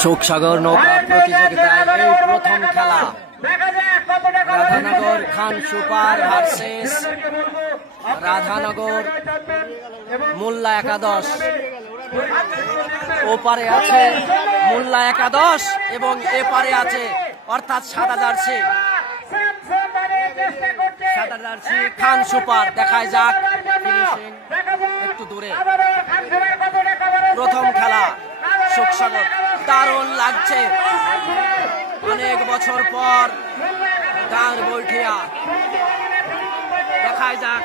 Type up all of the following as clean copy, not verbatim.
শোকসাগর নৌকা প্রতিযোগিতায় এই প্রথম খেলা রাধানগর খান সুপার ভার্সেস রাধানগর মোল্লা একাদশ। ওপারে আছে মোল্লা একাদশ এবং এপারে আছে অর্থাৎ সাদা জার্সি খান সুপার। দেখায় যাক ফিনিশিং একটু দূরে। প্রথম খেলা শোকসাগর, দারুণ লাগছে অনেক বছর পর ডার বৈঠিয়া। দেখায় যাক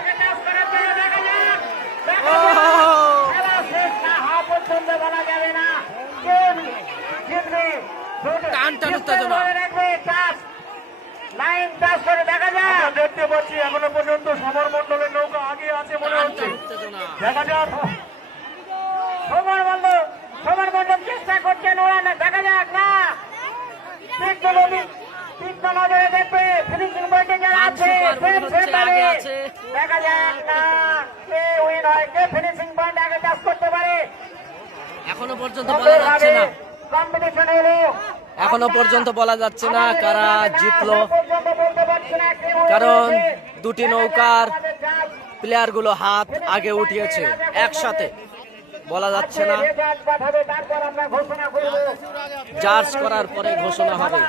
টান টান উত্তেজনা। দেখতে পাচ্ছি এখনো পর্যন্ত সমর মন্ডলের নৌকা আগে আছে মনে হচ্ছে। দেখা যাক সমর মন্ডল চেষ্টা করছেন, ওরা না দেখা যাক না দেখবে ফিনিশিং পয়েন্টে যারা আছে দেখা যাক না কে উইন হয়, কে ফিনিশিং পয়েন্ট আগে চাষ করতে পারে। এখনো পর্যন্ত বলা যাচ্ছে না, কম্পিটিশন হলো এখনো পর্যন্ত বলা যাচ্ছে না কারা জিতলো, কারণ দুটি নৌকার প্লেয়ার গুলো হাত আগে উঠিয়েছে একসাথে। বলা যাচ্ছে না, জাজ করার পরে ঘোষণা হবে।